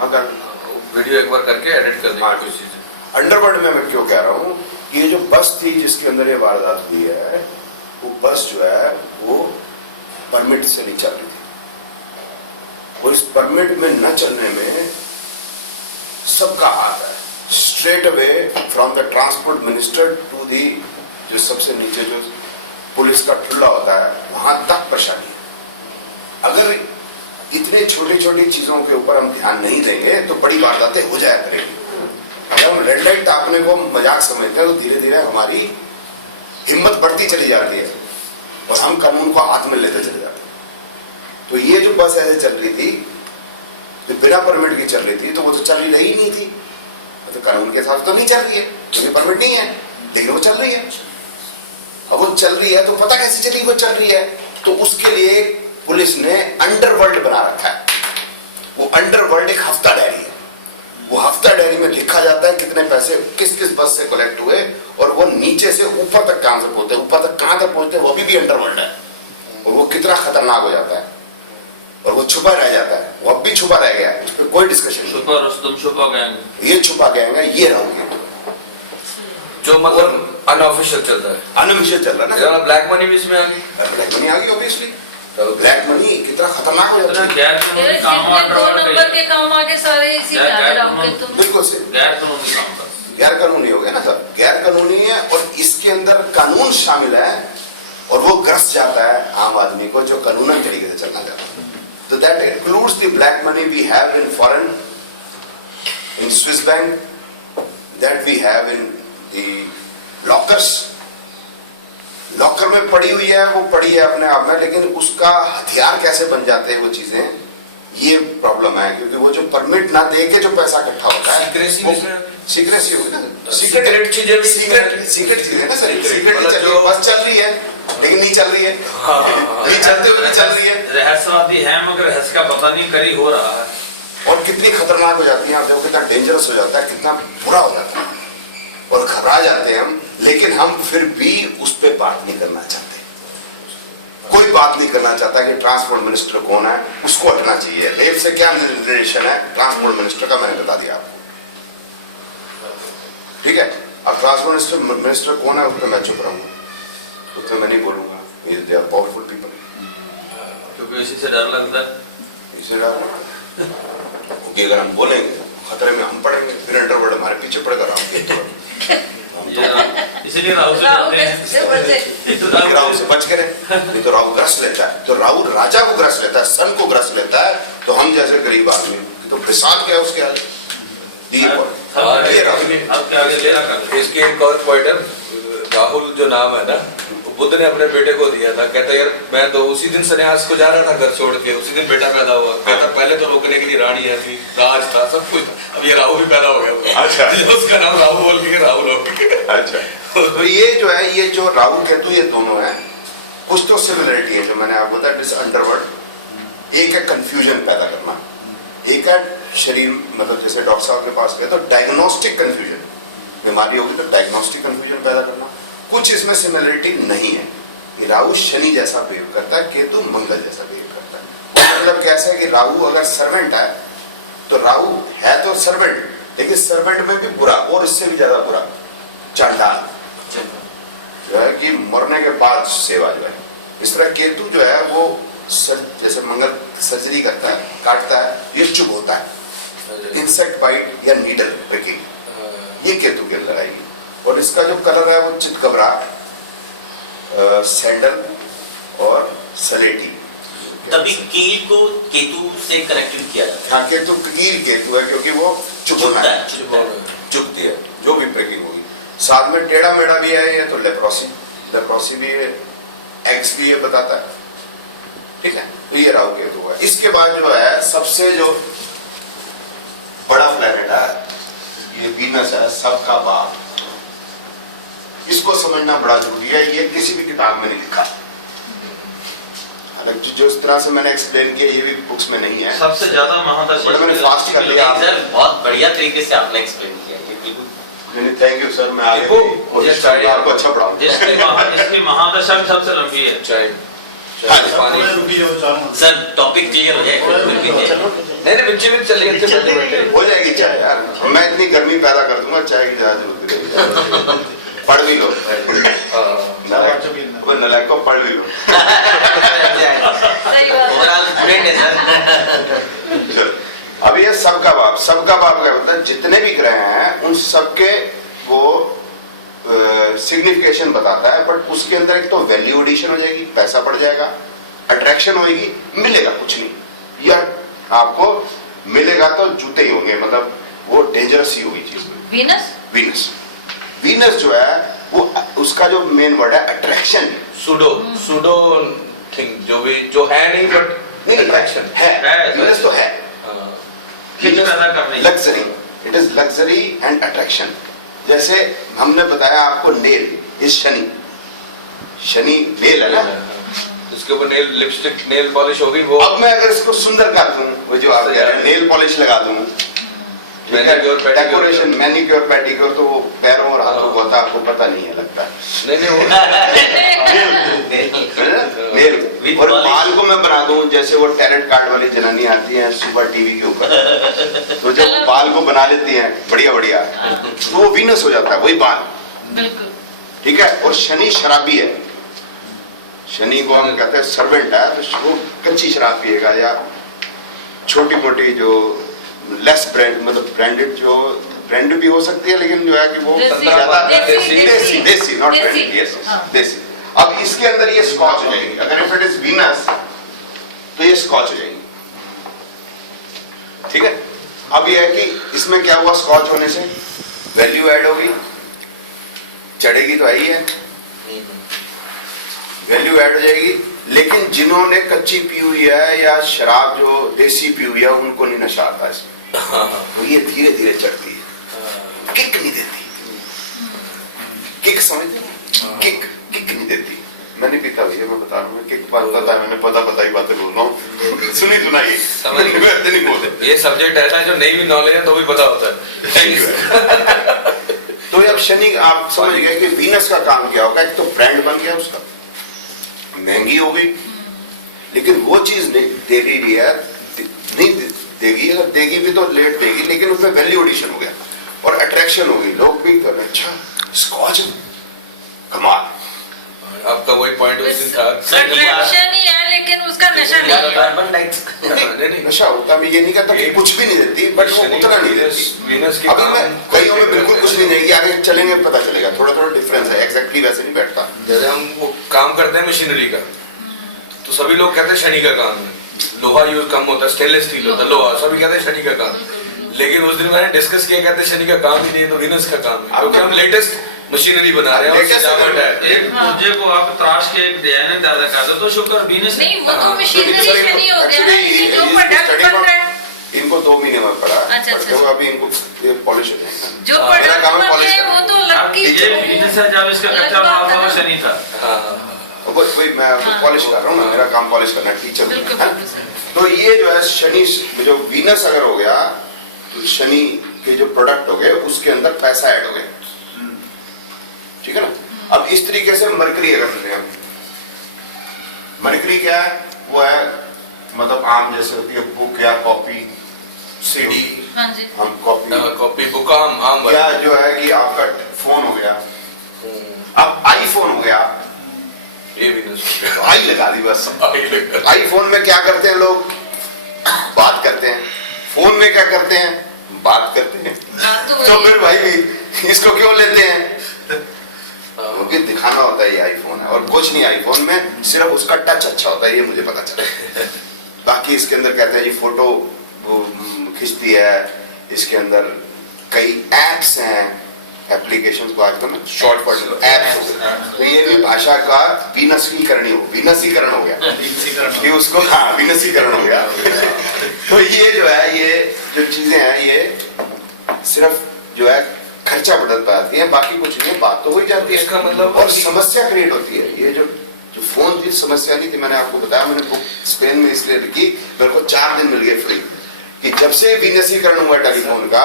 अगर वीडियो एक बार करके एडिट कर देंगे कुछ चीजें। अंडरवर्ल्ड में मैं क्यों कह रहा हूँ, ये जो बस थी जिसके अंदर ये वारदात हुई है, वो बस जो है वो परमिट से नहीं चल रही थी, और इस परमिट में न चलने में सबका हाथ है। Straight away from the transport minister to the जो सबसे नीचे जो पुलिस का ठुल्ला होता है, वहां तक परेशानी है। अगर इतनी छोटी छोटी चीजों के ऊपर हम ध्यान नहीं देंगे तो बड़ी वारदातें हो जाया करेंगी। अगर हम रेड लाइट टापने को मजाक समझते हैं तो धीरे धीरे हमारी हिम्मत बढ़ती चली जाती है और हम कानून को हाथ में लेते चले जाते हैं। तो ये जो बस ऐसे चल रही थी, जो बिना परमिट की चल रही थी, तो वो तो चल रही ही नहीं थी, तो कानून के हिसाब से तो नहीं चल रही है क्योंकि परमिट नहीं है, लेकिन वो चल रही है। अब वो चल रही है तो पता कैसे चली वो चल रही है? तो उसके लिए पुलिस ने अंडरवर्ल्ड बना रखा है। वो अंडरवर्ल्ड एक हफ्ता डायरी है। वो हफ्ता डायरी में लिखा जाता है कितने पैसे किस किस बस से कलेक्ट हुए, और वो नीचे से ऊपर तक कहां से पहुंचते, ऊपर तक कहां तक पहुंचते, वो भी अंडरवर्ल्ड है। और वो कितना खतरनाक हो जाता है, और वो छुपा रह जाता है। वो अब भी छुपा रह गया, उस पर कोई डिस्कशन नहीं। छुपा रुस्तम, छुपा गैंग, ये छुपा गैंग है, ये रहूंगे जो मतलब अनऑफिशियल चल रहा है, अनऑफिशियल चल रहा है ना। ब्लैक मनी भी इसमें आ गई। ब्लैक मनी आ गई ऑब्वियसली। ब्लैक मनी कितना खतरनाक हो जाता है। गैर कानूनी काम दो नंबर के काम आके सारे इसी में आ रहे हैं। तुम बिल्कुल से गैर कानूनी काम का, गैर कानूनी हो गया ना सर, गैर कानूनी है, और इसके अंदर कानून शामिल है, और वो ग्रस्त जाता है आम आदमी को जो कानूनन तरीके से चलना चाहता है। तो that includes the black money we have in foreign, in Swiss bank, that we have in the lockers. Locker में पड़ी हुई है, वो पड़ी है अपने आप में, लेकिन उसका हथियार कैसे बन जाते हैं वो चीजें, ये प्रॉब्लम है। क्योंकि वो जो परमिट ना दे के जो पैसा इकट्ठा होता है, सीक्रेसी होगी ना, सीक्रेट चीजें भी, सीक्रेट चीजें ना सर, सीक्रेट बस चल रही है लेकिन नहीं चल रही है, नहीं चलते हुए भी चल रही है, रहस्यवादी है मगर रहस्य का पता नहीं करी हो रहा है। और कितनी खतरनाक हो जाती है, आप देखो कितना डेंजरस हो जाता है, कितना बुरा हो जाता है, और घबरा जाते हैं हम। लेकिन हम फिर भी उस पर बात नहीं करना चाहते। कोई बात नहीं करना चाहता कि ट्रांसपोर्ट मिनिस्टर कौन है, उसको हटना चाहिए। रेप से क्या रिलेशन है ट्रांसपोर्ट मिनिस्टर का, मैंने बता दिया आपको, ठीक है। अब ट्रांसपोर्ट मिनिस्टर कौन है उस पर मैं चुप रहूंगा, उस पर मैं नहीं बोलूंगा। दे आर पावरफुल पीपल, क्योंकि इसी से डर लगता है, इसी डर क्योंकि अगर हम बोलेंगे खतरे में हम पड़ेंगे, फिर अंडरवर्ल्ड हमारे पीछे पड़ेगा। इसीलिए राहु से बच के रहे, नहीं तो राहु ग्रस्त लेता है, तो राहु राजा को ग्रस्त लेता है, सन को ग्रस्त लेता है, तो हम जैसे गरीब आदमी तो विशाल क्या उसके हाल। इसके एक और पॉइंट है, राहुल जो नाम है ना, बुद्ध ने अपने बेटे को दिया था। कहता यार मैं तो उसी दिन सन्यास को जा रहा था घर छोड़ के, उसी दिन बेटा पैदा हुआ। कहता पहले तो रोकने के लिए रानी थी, राज था, सब कुछ था, अब ये राहु भी पैदा हो गया। अच्छा, उसका नाम राहु बोल के राहुल हो गया। अच्छा, तो ये जो है, ये जो राहु केतु ये दोनों है, कुछ तो सिमिलरिटी है जो मैंने आपको बताया। डिस अंडरवर्ल्ड, एक है कंफ्यूजन पैदा करना, एक है शरीर, मतलब जैसे डॉक्टर साहब के पास गए तो डायग्नोस्टिक कंफ्यूजन, बीमारी होगी तो डायग्नोस्टिक कंफ्यूजन पैदा करना। कुछ इसमें सिमिलरिटी नहीं है। कि राहु शनि जैसा बिहेव करता है, केतु मंगल जैसा बिहेव करता है। मतलब कैसा है कि राहु अगर सर्वेंट है तो राहु है तो सर्वेंट, लेकिन सर्वेंट में भी बुरा, और इससे भी ज्यादा बुरा चांडाल जो है कि मरने के बाद सेवा जो है। इस तरह केतु जो है वो जैसे मंगल सर्जरी करता है, काटता है, ये चुभ होता है, इंसेक्ट बाइट या नीडल प्रिकिंग, ये केतु की लड़ाई। और इसका जो कलर है वो चितकबरा, सैंडल और सलेटी। तभी कील को केतु से कनेक्टेड किया जाता है। हाँ, केतु कील केतु है क्योंकि वो चुभना है, चुभती है जो भी प्रिकिंग होगी। साथ में टेढ़ा मेढ़ा भी है ये, तो लेप्रोसी भी है, एक्स भी ये बताता है, ठीक है। तो ये राहु केतु है। इसके बाद जो है सबसे जो बड़ा प्लेनेट है ये वीनस है, सबका बाप। इसको समझना बड़ा जरूरी है, ये किसी भी किताब में नहीं लिखा। हालांकि जो इस तरह से मैंने एक्सप्लेन किया ये भी बुक्स में नहीं है। सबसे ज्यादा महादशा मैंने फास्ट कर लिया सर, बहुत बढ़िया तरीके से आपने एक्सप्लेन किया, ये बिल्कुल। नहीं, थैंक यू सर, मैं आगे कोशिश करूंगा आपको अच्छा पढ़ाऊं। जिसकी महादशा भी सबसे लंबी है। चाहे हाँ, सर टॉपिक क्लियर हो जाए। नहीं नहीं बिच्ची भी चलिए अच्छे बैठे बैठे हो जाएगी चाय यार, मैं इतनी गर्मी पैदा कर दूंगा, चाय की ज्यादा जरूरत नहीं। पढ़ भी लो, वो नलायक को पढ़ भी लो। सही बात है। ओवरऑल स्टूडेंट है सर। अब ये सबका बाप क्या होता है, जितने भी ग्रह हैं उन सबके वो सिग्निफिकेशन बताता है, बट उसके अंदर एक तो वैल्यू एडिशन हो जाएगी, पैसा बढ़ जाएगा, अट्रैक्शन होगी, मिलेगा कुछ नहीं, या आपको मिलेगा तो जूते ही होंगे, मतलब वो डेंजरस ही होगी चीज। वीनस वीनस जो है वो उसका जो मेन वर्ड है अट्रैक्शन। सूडो थिंग जो है नहीं बट नहीं अट्रैक्शन है, वीनस तो है, खिंच पैदा कर रही है। Luxury, it is luxury and attraction. जैसे हमने बताया आपको नेल इज शनि नेल है ना, इसके ऊपर नेल लिपस्टिक नेल पॉलिश होगी वो। अब मैं अगर इसको सुंदर कर दूं, वो जो आप कह रहे हैं नेल पॉलिश लगा दूं, डेकोरेशन मैनिक्योर पेडिक्योर, तो वो पैरों और हाथों को होता है, आपको पता नहीं है लगता नहीं नहीं वो नेल। और बाल को मैं बना दूं जैसे वो टैलेंट कार्ड वाली जनानी आती है सुबह टीवी के ऊपर, तो जब बाल को बना लेती हैं बढ़िया बढ़िया, तो वो वीनस हो जाता है वही बाल। बिल्कुल ठीक है। और शनि शराबी है, शनि को हम कहते हैं सर्वेंट है, तो वो कच्ची शराब पिएगा या छोटी मोटी जो लेस ब्रांड, मतलब ब्रांडेड जो ब्रांड भी हो सकती है, लेकिन जो है कि वो देसी नॉट ब्रांडेड, यस देसी। अब इसके अंदर ये स्कॉच हो जाएगी, अगर इफ इट इज वीनस तो ये स्कॉच हो जाएगी। ठीक है। अब ये है कि इसमें क्या हुआ, स्कॉच होने से वैल्यू ऐड होगी, चढ़ेगी तो आई है, वैल्यू ऐड हो जाएगी। लेकिन जिन्होंने कच्ची पी हुई है या शराब जो देसी पी हुई है उनको नहीं नशा आता इसमें, तो ये धीरे धीरे चढ़ती है, किक नहीं देती, किक समझते हैं, किक नहीं देती। मैंने पीता भैया, मैं बता रहा हूँ, किक पता था, मैंने पता ही बातें बोल रहा हूँ, सुनी सुनाई समझ नहीं बोलते। ये सब्जेक्ट ऐसा है जो नहीं भी नॉलेज है तो भी पता होता है। तो अब शनि आप समझ गए कि वीनस का काम क्या होगा, एक तो ब्रांड बन गया उसका, महंगी हो गई, लेकिन वो चीज नहीं दे रही है, नहीं देगी, अगर देगी भी तो लेट देगी, लेकिन उसमें वैल्यू एडिशन हो गया और अट्रैक्शन हो गई, लोग भी कर रहे अच्छा स्कॉच कमाल। आपका वही पॉइंट उस दिन था, अट्रैक्शन ही है लेकिन उसका नशा नहीं है। कार्बन डाइऑक्साइड नशा होता, मैं ये नहीं कहता कि कुछ भी नहीं देती, बट वो उतना नहीं देती। वीनस की अभी मैं कईयों में बिल्कुल कुछ नहीं देगी, आगे चलेंगे पता चलेगा, थोड़ा थोड़ा डिफरेंस है, एग्जैक्टली वैसे नहीं बैठता। जैसे हम वो काम करते हैं मशीनरी का, तो सभी लोग कहते हैं शनि का काम है, लोहा यूज कम होता है, स्टेनलेस स्टील होता है, लोहा, सभी कहते हैं शनि का काम। लेकिन उस दिन मैंने डिस्कस किया, कहते हैं शनि का काम ही नहीं है, तो वीनस का काम है, क्योंकि हम लेटेस्ट मशीनरी बना रहे हैं, सजावट है। एक दूजे को आप तराश के एक ध्यान दादा का दो तो शुक्र वीनस नहीं, वो तो मशीनरी शनि हो गया ना, ये जो प्रोडक्ट बन रहा है, इनको 2 महीने में पड़ा, अच्छा, पढ़ते हुए अभी इनको ये पॉलिश हो जाएगा। जो मेरा काम है प्रोडक्ट बन polish रहे हैं वो करना। तो लकी ये वीनस है, जब इसका कच्चा माल था वो शनि था। वही मैं पॉलिश कर रहा हूँ ना, मेरा काम पॉलिश करना, टीचर बिल्कुल है। बिल्कुल सही। तो ये जो है शनि, जो वीनस अगर हो गया तो शनि के जो प्रोडक्ट हो गए उसके अंदर पैसा ऐड हो गया, ठीक है ना। अब इस तरीके से मरकरी अगर लेते हैं, मरकरी क्या है, वो है मतलब आम जैसे होती है बुक या कॉपी, सीडी, हाँ जी, हम कॉपी बुक आम या जो है कि आपका फोन हो गया, अब आईफोन हो गया, ये वीनस तो आई लगा दी बस। आईफोन में क्या करते हैं लोग, बात करते हैं, फोन में क्या करते हैं, बात करते हैं। तो फिर भाई इसको क्यों लेते हैं, क्योंकि दिखाना होता है ये आईफोन है, और कुछ नहीं, आईफोन में सिर्फ उसका टच अच्छा होता है, ये मुझे पता चला। बाकी इसके अंदर कहते हैं जी फोटो खींचती है, इसके अंदर कई एप्स हैं, एप्लीकेशंस को आजकल शॉर्ट फॉर्म एप्स, तो ये भी भाषा का वीनसीकरण हो गया, ये उसको हाँ वीनसीकरण हो गया। तो ये जो है, ये जो चीजें हैं, ये सिर्फ जो है खर्चा बढ़ता आती है, बाकी कुछ नहीं, बात तो हो ही जाती है, इसका मतलब और समस्या क्रिएट होती है। ये जो फोन की समस्या नहीं थी, मैंने आपको बताया, मैंने बुक स्पेन में इसलिए लिखी, मेरे को 4 दिन मिल गए फ्री, कि जब से वीनसीकरण हुआ टेलीफोन का,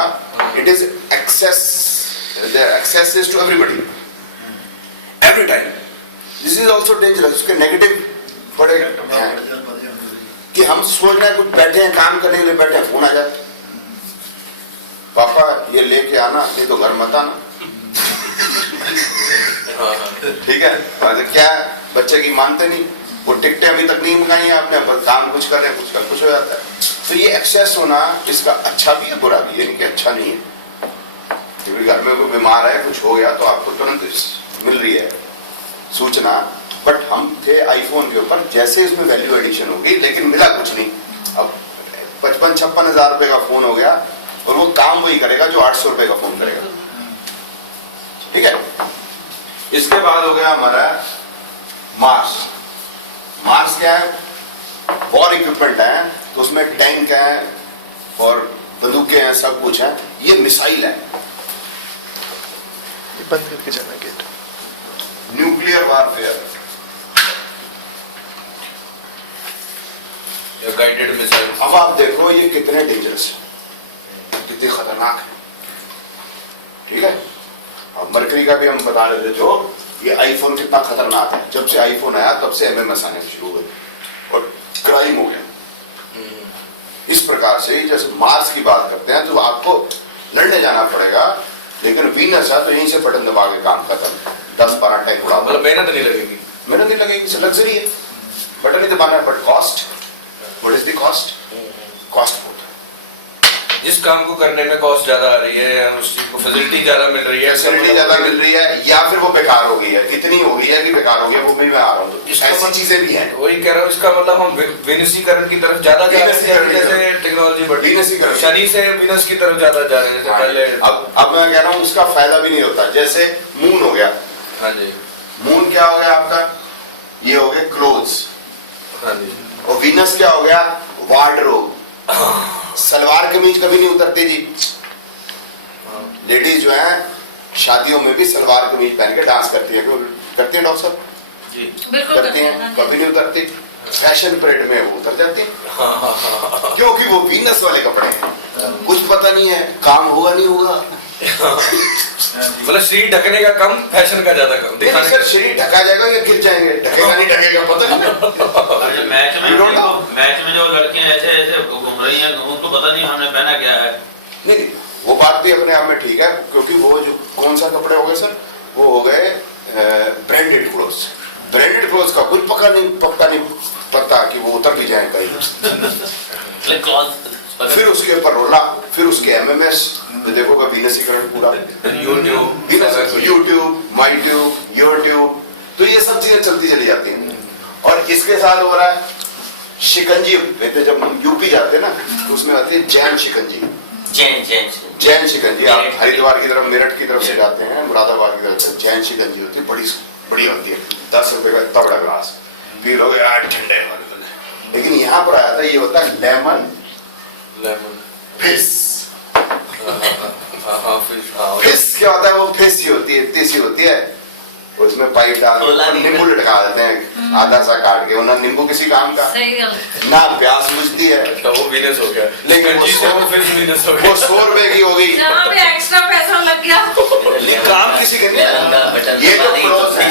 it is access to everybody, every time. This is also dangerous. उसके नेगेटिव बड़े हैं, कि हम सोच रहे हैं कुछ बैठे हैं काम करने के लिए बैठे हैं, फोन आ जाता है, पापा ये लेके आना नहीं तो घर मत आना। ठीक है, और क्या है, बच्चे की मानते नहीं, वो टिकटें अभी तक नहीं मंगाई हैं आपने, बस काम कुछ कर रहे हैं, कुछ का कुछ हो जाता है। तो ये एक्सेस होना इसका अच्छा भी है बुरा भी है, नहीं कि अच्छा नहीं है। क्योंकि घर में कोई बीमार है, कुछ हो गया तो आपको तुरंत मिल रही है सूचना। बट हम थे आईफोन के ऊपर, जैसे इसमें वैल्यू एडिशन होगी, लेकिन मिला कुछ नहीं। अब 55-56 हजार रुपए का फोन हो गया और वो काम वही करेगा जो 800 रुपए का फोन करेगा। ठीक है, इसके बाद हो गया हमारा मार्स। मार्स क्या है, वॉर इक्विपमेंट है, तो उसमें टैंक है और बंदूकें हैं, सब कुछ है। ये मिसाइल है, बंद करके जाना gate. Nuclear warfare, guided missile. अब आप देखो ये कितने डेंजरस है, कितने खतरनाक है। ठीक है, अब मरकरी का भी हम बता रहे थे, जो ये आईफोन कितना खतरनाक है। जब से आईफोन आया तब से एमएमएस आने शुरू हुए और क्राइम हो गया। इस प्रकार से जैसे मार्स की बात करते हैं तो आपको लड़ने जाना पड़ेगा, लेकिन वीनस है तो यहीं से बटन दबा के काम खत्म। 10-12 टैंक उड़ा, मतलब मेहनत नहीं लगेगी। मेहनत नहीं लगेगी, लग्जरी है, बटन ही दबाना है। But cost, what is the cost? Cost बहुत है। जिस काम को करने में कॉस्ट ज्यादा आ रही है या उस चीज को फैसिलिटी ज्यादा मिल रही है, फैसिलिटी ज्यादा मिल रही है, या फिर वो बेकार हो गई है, इतनी हो गई है कि बेकार हो गया, वो भी मैं आ रहा हूँ। तो ऐसी चीजें भी हैं। वही कह रहा हूँ, इसका मतलब हम विनिसीकरण की तरफ ज्यादा जा रहे हैं जैसे टेक्नोलॉजी बढ़ी। विनिसीकरण, शनि से विनस की तरफ ज्यादा जा रहे हैं जैसे पहले। अब मैं कह रहा हूँ उसका फायदा भी नहीं होता। जैसे मून हो गया, हाँ जी, मून क्या हो गया आपका, ये हो गए क्लोथ्स। हाँ जी, और वीनस क्या हो गया, वार्डरोब। सलवार कमीज कभी नहीं उतरती जी। लेडीज जो है शादियों में भी सलवार कमीज पहन के डांस करती है, करती है डॉक्टर साहब? बिल्कुल करती हैं, हाँ जी। कभी नहीं उतरती। फैशन परेड में वो उतर जाती है, क्योंकि वो वीनस वाले कपड़े हैं। कुछ पता नहीं है काम होगा नहीं होगा। मतलब शरीर ढकने का कम, फैशन का ज्यादा कम। नहीं सर, शरीर ढका जाएगा या गिर जाएंगे, ढकेगा नहीं ढकेगा पता नहीं। मैच में जो लड़कियां ऐसे ऐसे घूम रही हैं, उनको पता नहीं हमने पहना क्या है। नहीं, वो बात भी अपने आप में ठीक है, क्योंकि वो जो कौन सा कपड़े हो गए सर, वो हो गए ब्रांडेड क्लोथ्स। ब्रांडेड क्लोथ्स का कुछ पक्का नहीं पता कि वो उतर भी जाए कहीं। फिर उसके ऊपर रोला, फिर उसके एमएमएस, तो देखोगा वीनसीकरण पूरा। यूट्यूब, माईट्यूब, यूट्यूब, तो ये सब चीजें चलती चली जाती हैं। और इसके साथ हो रहा है शिकंजी। कहते जब हम यूपी जाते हैं ना, तो उसमें आती है जैन शिकंजी। जैन शिकंजी, आप हरिद्वार की तरफ, मेरठ की तरफ से जाते हैं, मुरादाबाद की तरफ से जैन शिकंजी होती है, बड़ी होती है, 10 रुपए का इतना बड़ा ग्लास। फिर लोग यार ठंडे वाले, लेकिन यहाँ पर आया था ये होता है लेमन फिश। फिश क्या होता है, वो फिश ही होती है, इतनी सी होती है, उसमें पाइप डाल नींबू लटका देते हैं आधा सा काट के। वो ना नींबू किसी काम का, सही गल ना प्यास बुझती है, तो वो वीनस हो गया। लेकिन वो 100 रुपए की हो गई। जहाँ भी एक्स्ट्रा पैसा लग गया। ये काम किसी के नहीं। ये जो क्लोथ है,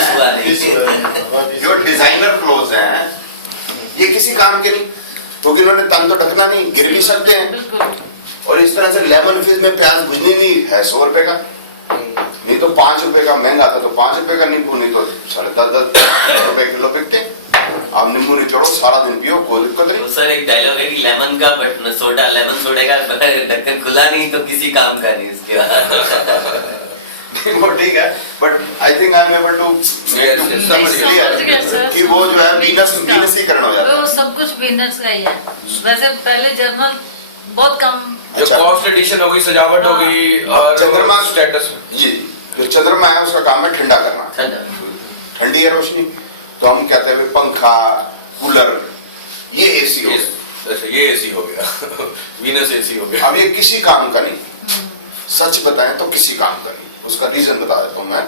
जो डिजाइनर क्लोथ हैं, ये किसी काम के नहीं, क्योंकि उन्होंने तन तो ढकना नहीं, गिर भी सकते हैं। बिल्कुल। और इस तरह से लेमन फिश में प्याज बुझनी नहीं है, 100 रुपए का, नहीं तो 5 रुपए का महंगा था तो 5 रुपए का नींबू, नहीं तो 10.5 रुपए किलो बिकते। आप नींबू निचोड़ो, सारा दिन पियो, कोई दिक्कत नहीं। तो सर एक डायलॉग है कि लेमन का बट सोडा, लेमन सोडे का ढक्कन खुला नहीं तो किसी काम का नहीं उसके बाद। वो ठीक है, but I think I am able to समझ गया सर। कि वो जो है वीनसीकरण हो जाता है। वो सब कुछ वीनस का ही है। वैसे पहले जर्नल बहुत कम। जो कॉस्ट एडिशन हो गई, सजावट हो गई, और चंद्रमा स्टेटस जी, जो चंद्रमा है उसका काम है ठंडा करना, ठंडी है रोशनी, तो हम कहते हैं पंखा, कूलर, ये एसी हो गया। ये एसी हो गया। वीनस एसी हो गया। अब ये किसी काम का नहीं, सच बताएं तो किसी काम का नहीं। उसका रीजन बता देता हूं मैं,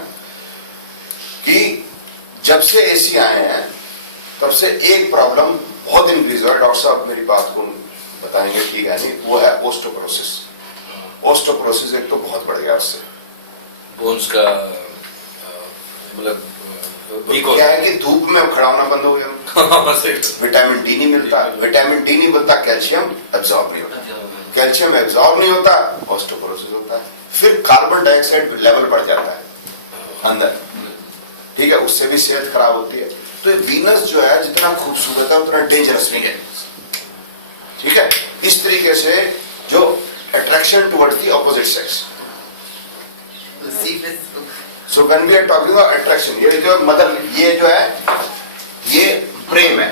कि जब से एसी आए हैं तब से एक प्रॉब्लम बहुत इंक्रीज हुआ है। डॉक्टर साहब मेरी बात को बताएंगे ठीक है नहीं, वो है ओस्टोपोरोसिस। ओस्टोपोरोसिस एक तो बहुत बढ़ गया उससे। बोन्स का मतलब वीक हो क्या है कि धूप में खड़ा होना बंद हो गया, हाँ, सही। विटामिन डी नहीं मिलता, विटामिन डी नहीं मिलता, कैल्शियम एब्जॉर्ब नहीं होता, कैल्शियम एब्जॉर्ब नहीं होता, ऑस्टियोपोरोसिस होता है, फिर कार्बन डाइऑक्साइड लेवल बढ़ जाता है अंदर, ठीक है, उससे भी सेहत खराब होती है। तो वीनस जो है जितना खूबसूरत है उतना डेंजरस नहीं है, ठीक है। इस तरीके से जो attraction towards the opposite sex, so when we are talking about attraction, ये जो मदर, ये जो है ये प्रेम है,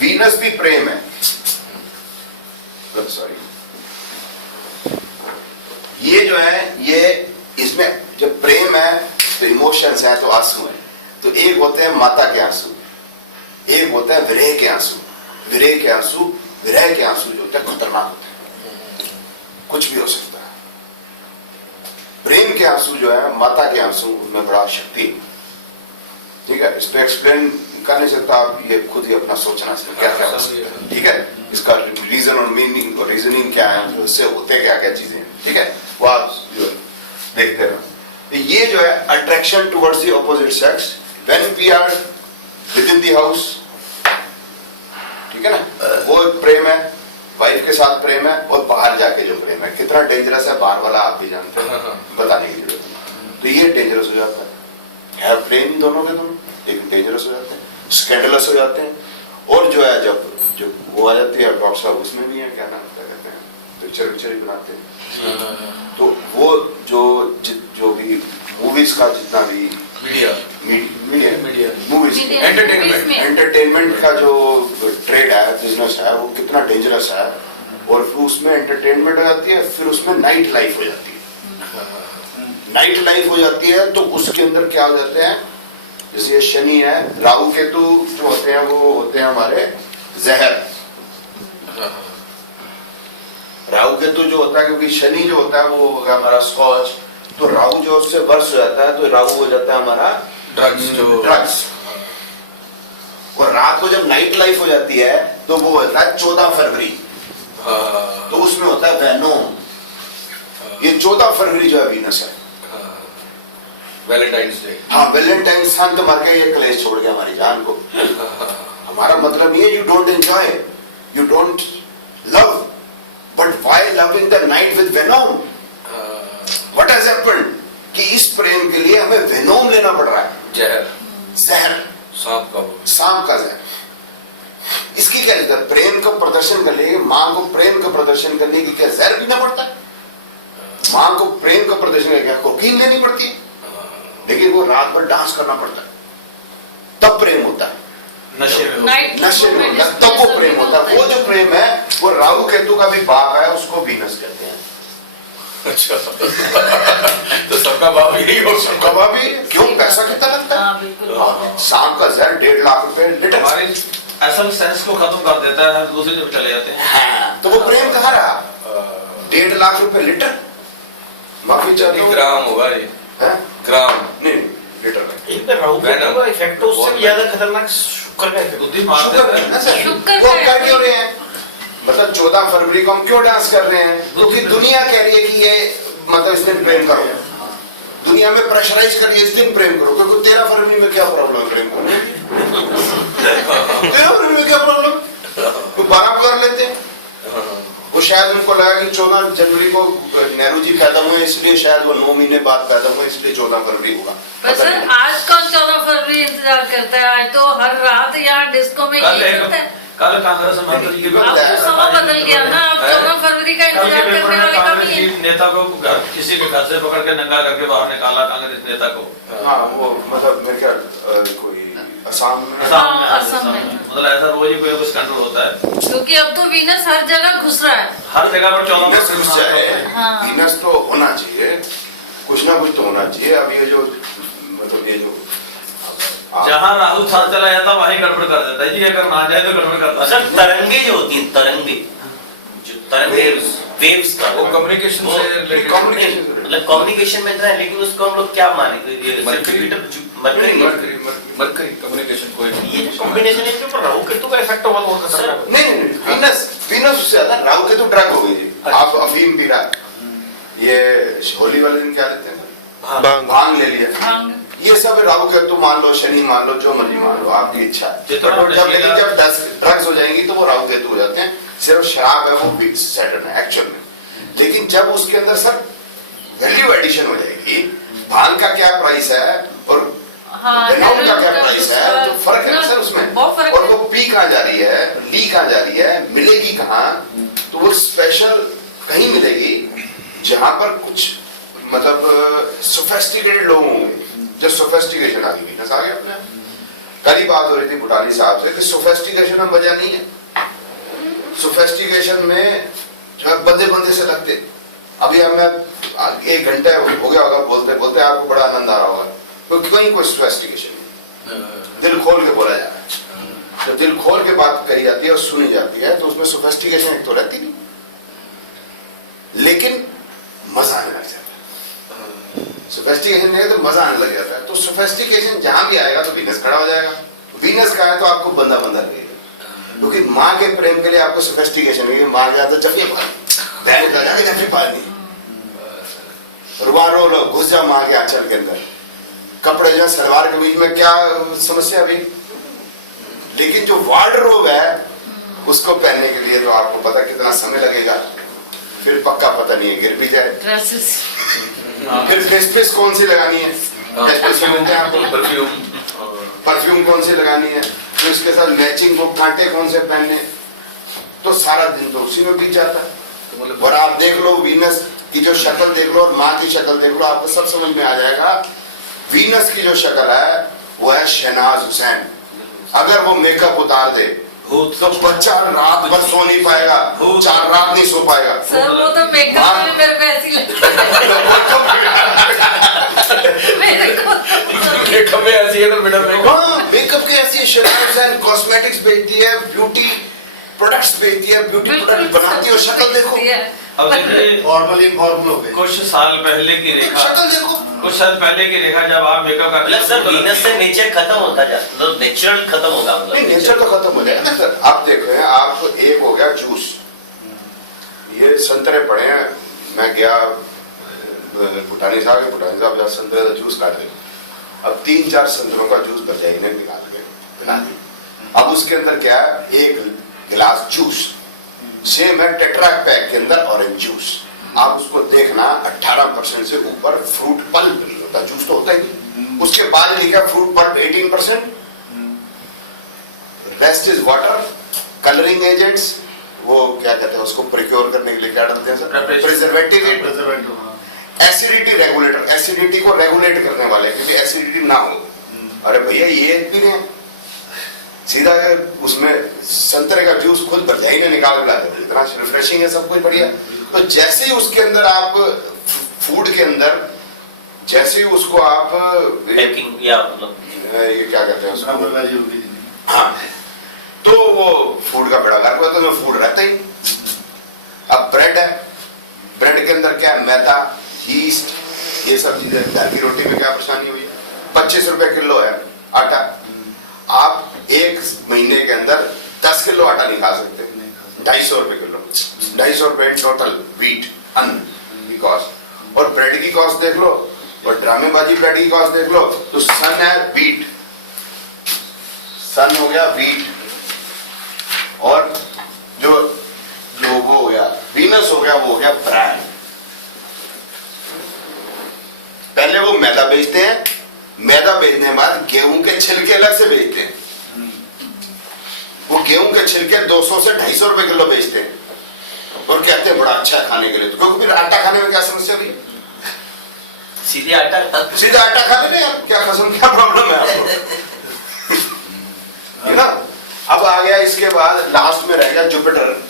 वीनस भी प्रेम है, सॉरी, ये जो है ये इसमें जब प्रेम है तो इमोशंस है, तो आंसू है। तो एक होते हैं माता के आंसू, एक होता है विरह के आंसू। विरह के आंसू, विरह के आंसू जो होते हैं खतरनाक होते हैं, कुछ भी हो सकता है। प्रेम के आंसू जो है, माता के आंसू, उनमें बड़ा शक्ति, ठीक है। इस पे एक्सप्लेन कर नहीं सकता, आप ये खुद ही अपना सोचना चाहिए क्या क्या हो सकता है, ठीक है। इसका रीजन और मीनिंग और रीजनिंग क्या है, उससे होते क्या क्या चीजें, ठीक है, वो आप जो देखते रहो। तो ये जो है attraction towards the opposite sex when we are within the house, ठीक है ना, वो एक प्रेम है, वाइफ के साथ प्रेम है, और बाहर जाके जो प्रेम है, कितना डेंजरस है बाहर वाला आप भी जानते हैं, बताने की जरूरत नहीं। तो ये डेंजरस हो जाता है प्रेम दोनों के दोनों, लेकिन डेंजरस हो जाते हैं, स्कैंडलस हो जाते हैं। और जो है जब वो आ जाती है डॉक्टर साहब, उसमें भी है क्या नाम कहते हैं, पिक्चर ही बनाते हैं। तो वो जो भी मूवीज का जितना भी मूवीज एंटरटेनमेंट का जो ट्रेड है, बिजनेस है, वो कितना डेंजरस है। और फिर उसमें एंटरटेनमेंट हो जाती है, फिर उसमें नाइट लाइफ हो जाती है, नाइट लाइफ हो जाती है। तो उसके अंदर क्या हो जाते हैं, जैसे शनि है, राहु केतु जो होते हैं वो होते हैं हमारे जहर। राहु केतु जो होता है, क्योंकि शनि जो होता है वो होगा हमारा स्कॉच, तो राहु जो उससे वर्ष हो जाता है, तो राहु हो जाता है हमारा ड्रग्स। और रात को जब नाइट लाइफ हो जाती है तो वो होता है 14 फरवरी, तो उसमें होता है वेनोम। ये 14 फरवरी जो है वीनस है, वैलेंटाइंस डे। हाँ, वैलेंटाइन संत मर के ये क्लेश छोड़ गया हमारी जान को। हमारा मतलब ये you don't enjoy, you don't love, but why loving the night with Venom? What has happened कि इस प्रेम के लिए हमें वेनोम लेना पड़ रहा है, जहर, सांप का जहर। इसकी क्या जरूरत? प्रेम का प्रदर्शन करने के, मां को प्रेम का प्रदर्शन करने की क्या जहर पीना पड़ता है? मां को प्रेम का प्रदर्शन करने क्या कोकीन लेनी पड़ती है? लेकिन वो रात भर डांस करना पड़ता है, तब प्रेम होता है। नशे में होता है तब वो प्रेम होता है। वो जो प्रेम है वो राहु केतु का भी बाप है, उसको वीनस कहते हैं। अच्छा तो सबका बाप यही हो, सबका बाप ही। क्यों? पैसा कितना लगता है? हाँ, बिल्कुल। सांप का जहर 1.5 लाख रुपए लीटर, हमारे असल सेंस को खत्म कर देता है, दूसरी जगह चले जाते हैं। हाँ, तो वो प्रेम कहाँ रहा? 1.5 लाख रुपए लीटर, माफी चाहता हूँ, ग्राम होगा ये, हैं? ग्राम नहीं लीटर में। इन पे राहु केतु का इफेक्ट तो उससे भी ज्यादा खतरनाक शुक्र का इफेक्ट। बुद्धि मार शुक्र देता है ना है। सर? शुक्र वो है। कर क्यों रहे हैं? मतलब 14 फरवरी को हम क्यों डांस कर रहे हैं? क्योंकि दुनिया कह रही है कि ये मतलब इस दिन प्रेम करो, दुनिया में प्रेशराइज कर रही है इस दिन प्रेम करो। क्योंकि 13 फरवरी में क्या प्रॉब्लम है प्रेम करने? 13 फरवरी में क्या प्रॉब्लम? तो 12 को कर लेते हैं। वो शायद उनको लगा कि 14 जनवरी को नेहरू जी पैदा हुए, इसलिए शायद वो 9 महीने बाद पैदा हुए, इसलिए 14 फरवरी होगा। पर सर आज कौन 14 फरवरी इंतजार करता है? आज तो हर रात यहाँ डिस्को में कल ये करता है। कल कांग्रेस में मंत्री जी अब तो समय बदल गया ना, अब 14 फरवरी का कल के इंतजार पेपर करने में वाले कम कांग्रेस ही है। नेता को किसी के घर से पकड़ के नंगा करके बाहर निकाला, कांग्रेस नेता को। हाँ, वो मतलब मेरे ख्याल कोई असम में, असम में। मतलब ऐसा रोज ही कोई स्कैंडल होता है, क्योंकि अब तो वीनस हर जगह घुस रहा है। हर जगह पर 14 वीनस घुस जाए, हाँ। वीनस तो होना चाहिए, कुछ ना कुछ तो होना चाहिए। अब ये जो मतलब ये जो जहाँ राहु साथ चला जाता वहीं गड़बड़ कर देता है जी, अगर ना जाए तो गड़बड़ करता है। सर तरंगे जो होती है, तरंगे जो तरंगे वेव्स का वो कम्युनिकेशन से रिलेटेड, कम्युनिकेशन मतलब कम्युनिकेशन में था, लेकिन उसको हम लोग क्या माने? मरकरी कम्युनिकेशन कोई ये कॉम्बिनेशन है, इसके ऊपर राहु केतु का इफेक्ट होगा बहुत खतरनाक। नहीं, वीनस वीनस उससे ज्यादा राहु के तो ड्रग हो गई जी। आप अफीम पी रहा, ये होली वाले दिन क्या लेते हैं? भांग ले लिया। भांग। ये सब राहु केतु मान लो, शनि मान लो, जो मर्जी मान लो, आपकी इच्छा है। जितना But जब नशीला- लेकिन जब 10 ड्रग्स हो जाएंगी तो वो राहु केतु हो जाते हैं। सिर्फ शराब है वो सैटर्न है एक्चुअल में। लेकिन जब उसके अंदर सर वैल्यू एडिशन हो जाएगी, भांग का क्या प्राइस है और हाँ, बेनाउन का क्या हेरोइन प्राइस का है, तो फर्क है ना ना, सर उसमें। बहुत फर्क और है। वो पी कहाँ जा रही है, ली कहाँ जा रही है, मिलेगी कहाँ, तो वो स्पेशल कहीं मिलेगी जहां पर कुछ मतलब सोफेस्टिकेटेड लोग होंगे, जो सोफेस्टिकेशन आ गई, वीकनेस आ गया अपने। कल ही बात हो रही थी भुटानी साहब से कि सोफेस्टिकेशन में मजा नहीं है। सोफेस्टिकेशन में जो है बंदे बंदे से लगते। अभी हमें 1 घंटा हो गया होगा बोलते बोलते, आपको बड़ा आनंद आ रहा होगा, क्योंकि कहीं कोई सोफेस्टिकेशन नहीं, दिल खोल के बोला जा रहा है। जब दिल खोल के बात करी जाती है और सुनी जाती है तो उसमें सोफेस्टिकेशन एक तो रहती नहीं, लेकिन मजा आने लग जाता है। सोफेस्टिकेशन नहीं है तो मजा आने लग जाता है। तो सोफेस्टिकेशन जहां भी आएगा तो वीनस खड़ा हो जाएगा। वीनस का है तो आपको बंदा बंदा लगेगा, क्योंकि माँ के प्रेम के लिए आपको सोफेस्टिकेशन है। माँ जाता जफी पालनी, बहन का जाके जफी पालनी, रुआ रो लो, घुस जा माँ के आंचल के अंदर। कपड़े जो सलवार के बीच में क्या समस्या अभी, लेकिन जो वार्डरोब है उसको पहनने के लिए तो आपको पता कितना समय लगेगा, फिर पक्का पता नहीं है गिर भी जाए। ड्रेसेस फिर फेस कौन सी लगानी है, फेस मिलते हैं आपको, परफ्यूम कौन सी लगानी है, फिर उसके साथ मैचिंग वो कांटे कौन से पहनने, तो सारा दिन तो उसी में बीत जाता है। और आप देख लो वीनस की जो शक्ल देख लो और माँ की शक्ल देख लो, आपको सब समझ में आ जाएगा। वीनस की जो शक्ल है वो है शहनाज हुसैन। अगर वो मेकअप उतार दे तो बच्चा रात भर सो नहीं पाएगा, 4 रात नहीं सो पाएगा। सर वो तो मेकअप में मेरे को ऐसी लगती है। मेरे को मेकअप में ऐसी है तो मैडम मेकअप की ऐसी शहनाज हुसैन कॉस्मेटिक्स बेचती है, ब्यूटी प्रोडक्ट्स बेचती है, ब्यूटी प्रोडक्ट बनाती है, और शक्ल देखो, अब देखिए फॉर्मल इनफॉर्मल हो गए। कुछ साल पहले की रेखा, शक्ल देखो। कुछ साल पहले की रेखा जब आप मेकअप मतलब सर करते वीनस से नेचर खत्म होता जाता, मतलब नेचुरल खत्म होगा, नहीं मतलब नेचर तो खत्म हो जाएगा ना सर। आप देख रहे हैं, आपको एक हो गया जूस, ये संतरे पड़े हैं, मैं गया भुटानी साहब जब संतरे का जूस काट रहे, अब 3-4 संतरों का जूस बचाई ने निकाल के पिला दी। अब उसके अंदर क्या है, 1 गिलास जूस सेम है टेट्रा पैक के अंदर ऑरेंज जूस। आप उसको देखना 18% से ऊपर फ्रूट पल्प नहीं होता, जूस तो होता ही नहीं। उसके बाद लिखा fruit pulp 18%, rest is water, colouring agents, वो क्या कहते हैं उसको प्रिक्योर करने के लिए क्या डालते हैं sir, preservative, acidity regulator, acidity को रेगुलेट करने वाले, क्योंकि एसिडिटी ना हो। अरे भैया ये पी रहे हैं सीधा उसमें संतरे का जूस खुद भरजाई ने निकाल के ला देते, इतना रिफ्रेशिंग है, सब कुछ बढ़िया। तो जैसे ही उसके अंदर आप फूड के अंदर जैसे ही उसको आप पैकिंग या मतलब ये क्या कहते हैं उसको, हाँ, तो वो फूड का बड़ा घर तो उसमें फूड रहता ही। अब ब्रेड है, ब्रेड के अंदर क्या है, मैदा, यीस्ट, ये सब चीजें। घर की रोटी में क्या परेशानी हुई है, 25 रुपए किलो है आटा, आप 1 महीने के अंदर 10 किलो आटा नहीं खा सकते। 250 रुपए किलो, 250 रुपए टोटल वीट अन्न की कॉस्ट। और ब्रेड की कॉस्ट देख लो, और ड्रामेबाजी ब्रेड की कॉस्ट देख लो, तो सन है वीट, सन हो गया वीट, और जो लोगो हो गया वीनस हो गया, वो हो गया ब्रांड। पहले वो मैदा बेचते हैं, मैदा बेचने के बाद गेहूं के छिलके अलग से बेचते हैं। वो गेहूं के छिलके 200 से 250 रुपए किलो बेचते हैं, और कहते हैं बड़ा अच्छा है खाने के लिए। तो क्योंकि फिर आटा खाने में क्या समस्या हुई, सीधे आटा सीधा आटा खा लेने यार, क्या कसम, क्या प्रॉब्लम है आपको, है ना। अब आ गया इसके बाद लास्ट में रह गया जुपिटर।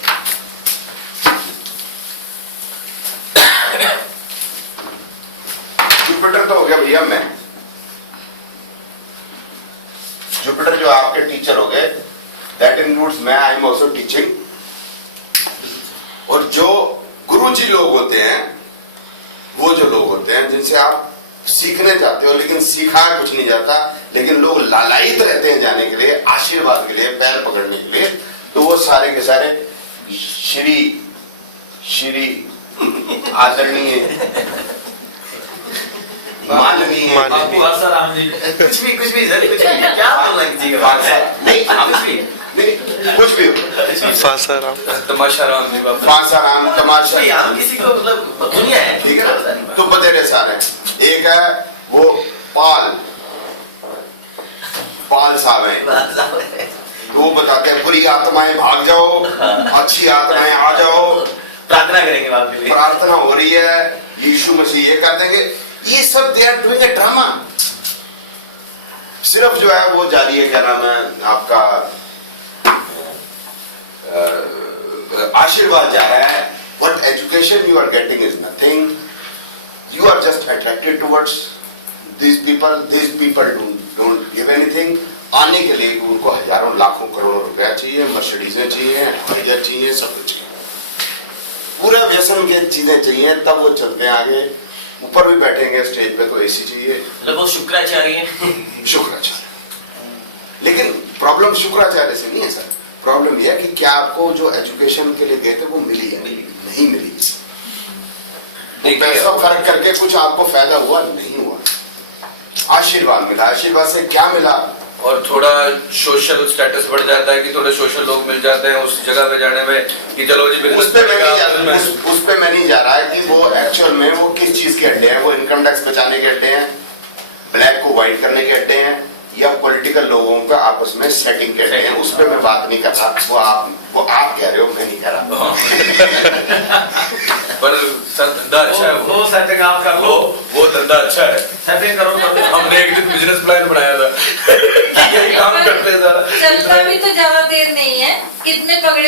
जुपिटर तो हो गया भैया मैं, जुपिटर जो आपके टीचर हो गए, दैट इंक्लूड्स मैं, आई एम ऑल्सो टीचिंग। और जो गुरुजी लोग होते हैं, वो जो लोग होते हैं जिनसे आप सीखने जाते हो लेकिन सीखा कुछ नहीं जाता, लेकिन लोग लालायित रहते हैं जाने के लिए, आशीर्वाद के लिए, पैर पकड़ने के लिए, तो वो सारे के सारे श्री आदरणीय मानवीय बापू आसाराम जी कुछ भी सर, कुछ भी क्या बोलना जी नहीं कुछ भी नहीं कुछ भी हो, तमाशा राम जी बाबा फांसाराम तमाशा, भाई, हम किसी को मतलब दुनिया है ठीक है। तो बतेरे सारे, एक है वो पाल साहब है, वो बताते हैं बुरी आत्माएं भाग जाओ, अच्छी आत्माएं आ जाओ, प्रार्थना करेंगे आपके लिए। प्रार्थना हो रही है, यीशु मसीह ये कर देंगे। ये सब they are doing a drama. सिर्फ जो है वो जारी है, क्या नाम है आपका, आशीर्वाद जो है, what education you are getting is nothing. You are just attracted towards these people. These people don't give anything. आने के लिए उनको हजारों लाखों करोड़ों रुपया चाहिए, मर्सिडीजें चाहिए, हाइजर चाहिए, सब कुछ चाहिए, पूरा व्यसन के चीजें चाहिए, तब वो चलते हैं आगे। ऊपर भी बैठेंगे स्टेज पे तो एसी चाहिए, मतलब वो शुक्राचार्य है। शुक्राचार्य। लेकिन प्रॉब्लम शुक्राचार्य से नहीं है सर, प्रॉब्लम यह है कि क्या आपको जो एजुकेशन के लिए गए थे वो मिली है, नहीं मिली। तो पैसा खर्च करके कुछ आपको फायदा हुआ नहीं हुआ, आशीर्वाद मिला। आशीर्वाद से क्या मिला? और थोड़ा सोशल स्टेटस बढ़ जाता है कि थोड़े सोशल लोग मिल जाते हैं उस जगह पे जाने में कि चलो जी बिजनेस उस पे मैं नहीं जा रहा है कि वो एक्चुअल में वो किस चीज के अड्डे हैं, वो इनकम टैक्स बचाने के अड्डे हैं, ब्लैक को व्हाइट करने के अड्डे हैं, या पॉलिटिकल लोगों का आपस में सेटिंग के अड्डे हैं। उस पे मैं बात नहीं कर रहा, वो आप कह रहे हो, मैं नहीं कह रहा। पर सर धंधा अच्छा है, वो सेटिंग आप कर लो, वो धंधा अच्छा है। सेटिंग करो हमने एक दिन बिजनेस प्लान बनाया था, यही काम करते हैं सारा। चलता भी तो ज्यादा देर नहीं है, कितने पकड़े